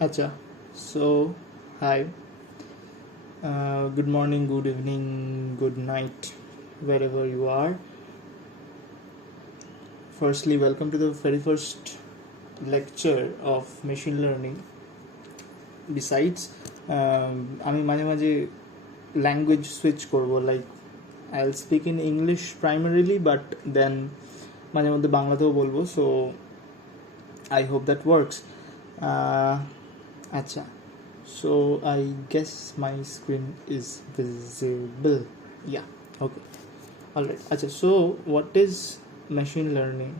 Acha. So, hi. Good morning, good evening, good night, wherever you are. Firstly, welcome to the very first lecture of machine learning. Besides, আমি মাঝে মাঝে language switch করব, like I'll speak in English primarily, but then মাঝে মধ্যে বাংলাতেও বলবো, so I hope that works. আচ্ছা, so I guess my screen is visible. Yeah, okay. Alright, acha, so what is machine learning?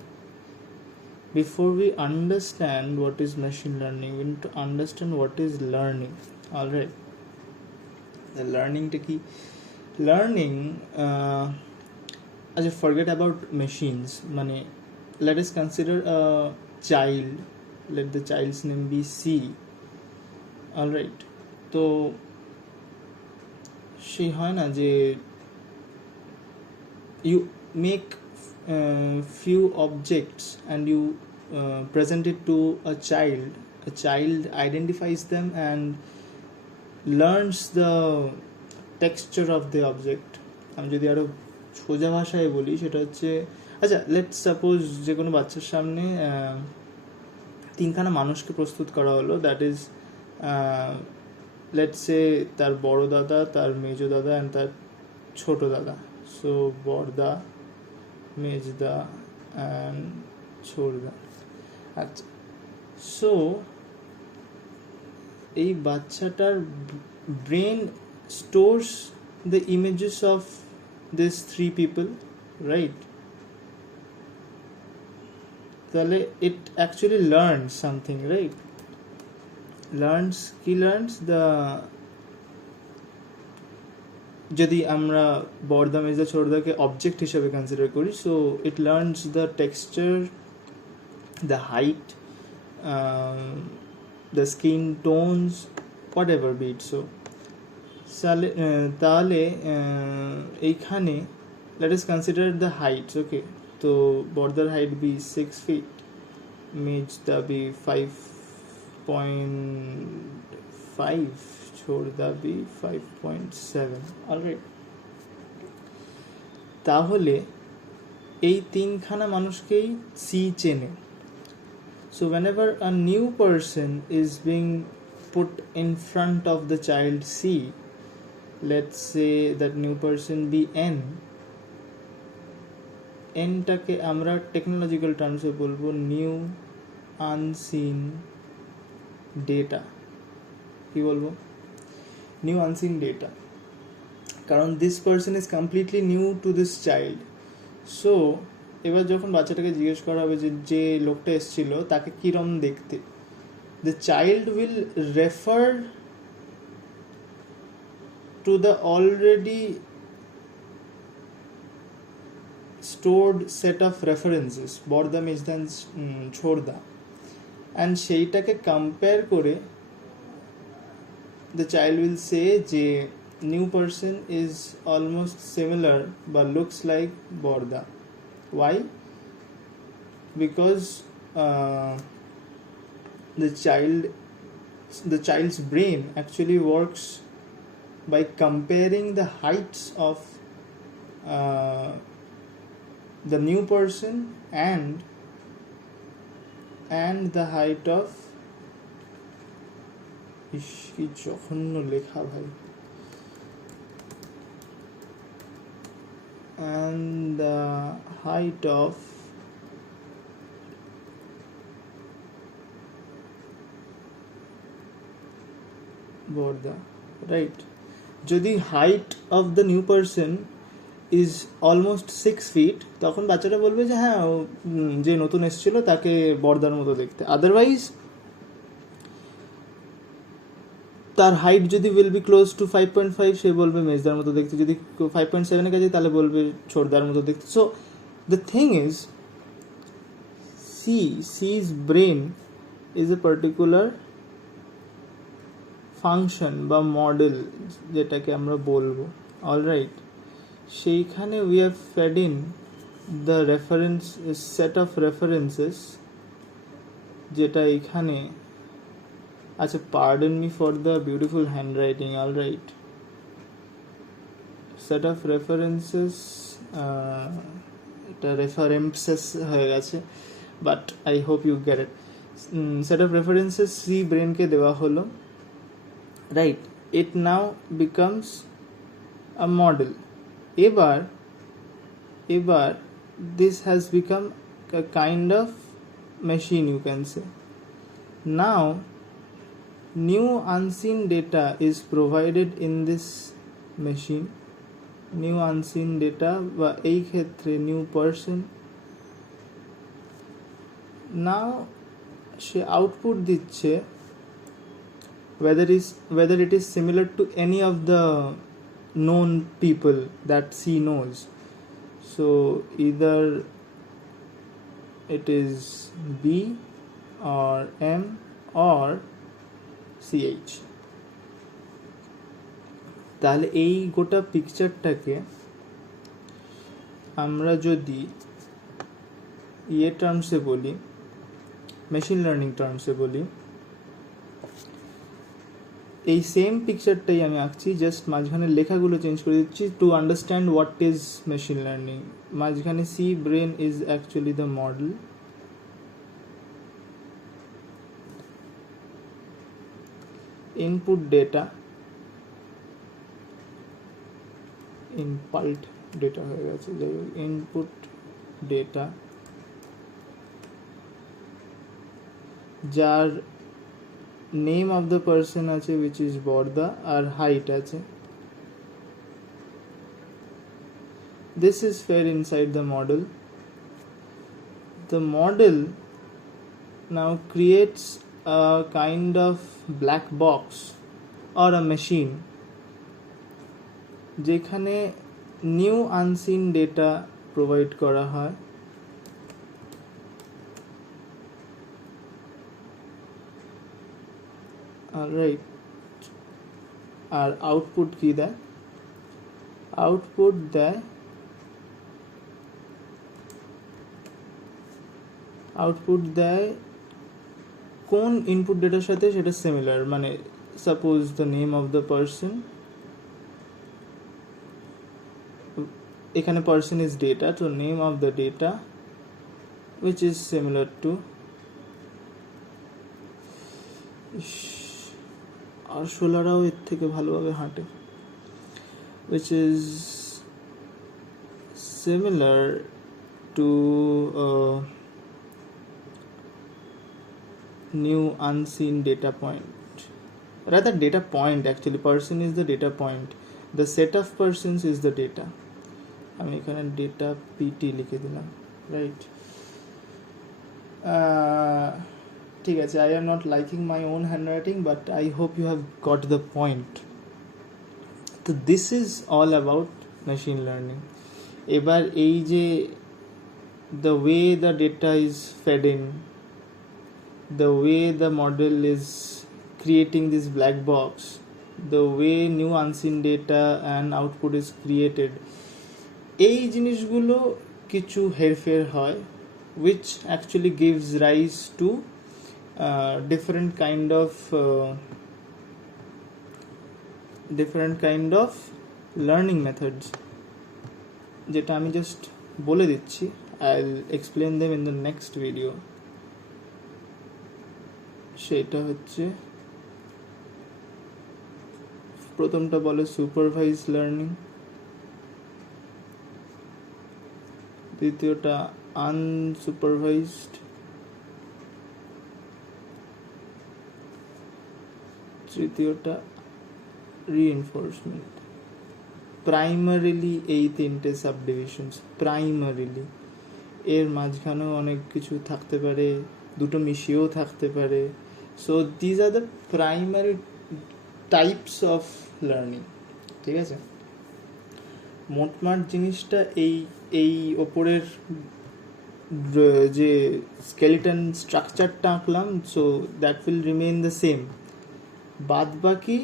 Before we understand what is machine learning, we need to understand what is learning. Alright, the learning to key learning, acha, forget about machines. Money, let us consider a child. Let the child's name be C. Alright, তো সেই হয় না যে you make few objects and you present it to a child identifies them and learns the texture of the object. আমি যদি আরো সোজা ভাষায় বলি সেটা হচ্ছে, আচ্ছা, লেটস সাপোজ যে কোনো বাচ্চার সামনে তিনখানা মানুষকে প্রস্তুত করা হলো, দ্যাট ইজ লেটস সে তার বড় দাদা, তার মেজো দাদা অ্যান্ড তার ছোট দাদা. সো বড়দা, মেজদা অ্যান্ড ছোটদা. আচ্ছা, সো এই বাচ্চাটার brain stores the images of these three people, right? তাহলে it actually learns something, right? learns the, যদি আমরা বড়দা মেজদা ছোটদাকে অবজেক্ট হিসেবে কনসিডার করি, so it learns the texture, the height, the skin tones, whatever bit. So তাহলে এইখানে let us consider the heights. Okay, তো বড়দার হাইট বি 6 feet, মেজদা বি 5.5, ছোটদা বি 5.7. অলরাইট, তাহলে এই তিনখানা মানুষকেই সি চেনে. So whenever a new person is being put in front of the child C, let's say that new person be N টাকে আমরা টেকনোলজিক্যাল টার্মসে বলবো নিউ আনসিন ডেটা. কি বলবো? নিউ আনসিন ডেটা, কারণ this person is completely new to this child. So এবার যখন বাচ্চাটাকে জিজ্ঞেস করা হবে যে লোকটা এসেছিল তাকে কিরম দেখতে, the child will refer to the already stored set of references, বড়দা মেজদা ছোটদা, and সেইটাকে compare করে the child will say যে new person is almost similar but looks like Barda. Why? Because the child's brain actually works by comparing the heights of the new person and the height of কি জঘন্য লেখা ভাই, and the height of বড়দা, right? যদি height of the new person is almost 6 feet, তখন বাচ্চাটা বলবে যে হ্যাঁ, যে নতুন এসেছিল তাকে বড়দার মতো দেখতে. আদারওয়াইজ তার হাইট যদি উইল বি ক্লোজ টু 5.5, সে বলবে মেজদার মতো দেখতে. যদি 5.7 কাছে তাহলে বলবে ছোটদার মতো দেখতে. So the thing is C's brain is a particular function বা মডেল, যেটাকে আমরা বলবো. অলরাইট, সেইখানে we have fed in the reference set of references, যেটা এখানে আচ্ছা, pardon me for the beautiful handwriting. All right, set of references, এটা references হয়ে গেছে, but I hope you get it. Set of references C ব্রেনকে দেওয়া হলো, right? It now becomes a model. এবার this has become a kind of machine, you can say. Now new unseen data is provided in this machine. New unseen data বা এই ক্ষেত্রে new person। now সে আউটপুট দিচ্ছে whether it is similar to any of the known people that C knows. So either it is B or M or CH. তাহলে এই গোটা পিকচারটাকে আমরা যদি টার্মসে বলি, মেশিন লার্নিং টার্মসে বলি, এই সেম পিকচারটাই আমি আঁকছি, জাস্ট মাঝখানে লেখাগুলো চেঞ্জ করে দিচ্ছি to understand what is machine learning. মাঝখানে C brain is actually the model, input data, input data হয়ে গেছে, যাই হোক, ইনপুট ডেটা যার নেম অফ দ্য পার্সন আছে উইচ ইজ বর্দা, আর হাইট আছে। This is fed inside the model. The model now creates a kind of black box or a machine, যেখানে নিউ আনসিন ডেটা প্রোভাইড করা হয়। রাইট, আর আউটপুট কি দেয়? আউটপুট দেয় কোন ইনপুট ডেটার সাথে সেটা সিমিলার, মানে suppose the name of the person, এখানে পার্সন ইজ ডেটা, তো name of the data which is similar to আরশোলারাও এর থেকে ভালোভাবে হাঁটে, which is similar to new unseen data point, rather data point, actually person is the data point, the set of persons is the data. আমি এখানে data PT লিখে দিলাম, রাইট? ঠিক আছে, I am not liking my own handwriting, but I hope you have got the point. So this is all about machine learning. এবার এই যে the way the data is fed in, the way the model is creating this black box, the way new unseen data and output is created, এই জিনিসগুলো কিছু হেরফের হয়, which actually gives rise to different kind of learning methods, যেটা আমি জাস্ট বলে দিচ্ছি। I'll explain them in the next video. সেটা হচ্ছে, প্রথমটা বলে সুপারভাইজ লার্নিং, দ্বিতীয়টা আনসুপারভাইজড, তৃতীয়টা রিইনফোর্সমেন্ট। প্রাইমারিলি এই তিনটে সাবডিভিশনস, প্রাইমারিলি, এর মাঝখানেও অনেক কিছু থাকতে পারে, দুটো মিশিয়েও থাকতে পারে। So these are the primary types of learning, ঠিক আছে? মোটমাট জিনিসটা এই ওপরের যে স্কেলিটন স্ট্রাকচারটা আঁকলাম, so that will remain the same. বাদ বাকি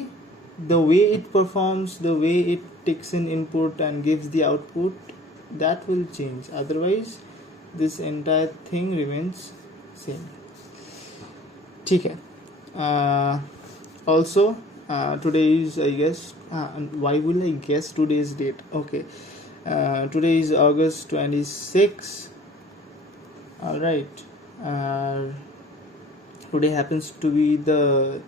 the way it performs, the way it takes in input and gives the output, that will change. Otherwise this entire thing remains same. ठीक है, Also, today is, I guess, why will I guess today's date? Okay, today is August 26. All right. Today happens to be the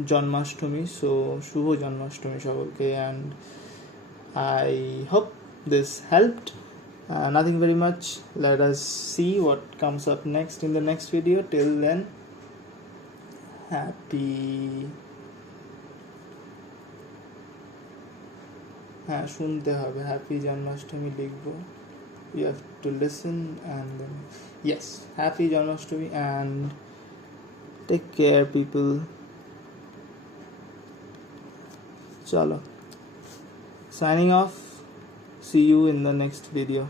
Janmashtami, so Shubho Janmashtami সকলকে, and I hope this helped. Nothing very much. Let us see what comes up next in the next video. Till then, শুনতে হবে হ্যাপি জন্মাষ্টমী লিখবো. You have to listen and then yes, happy Janmashtami and take care people. Chalo, signing off. See you in the next video.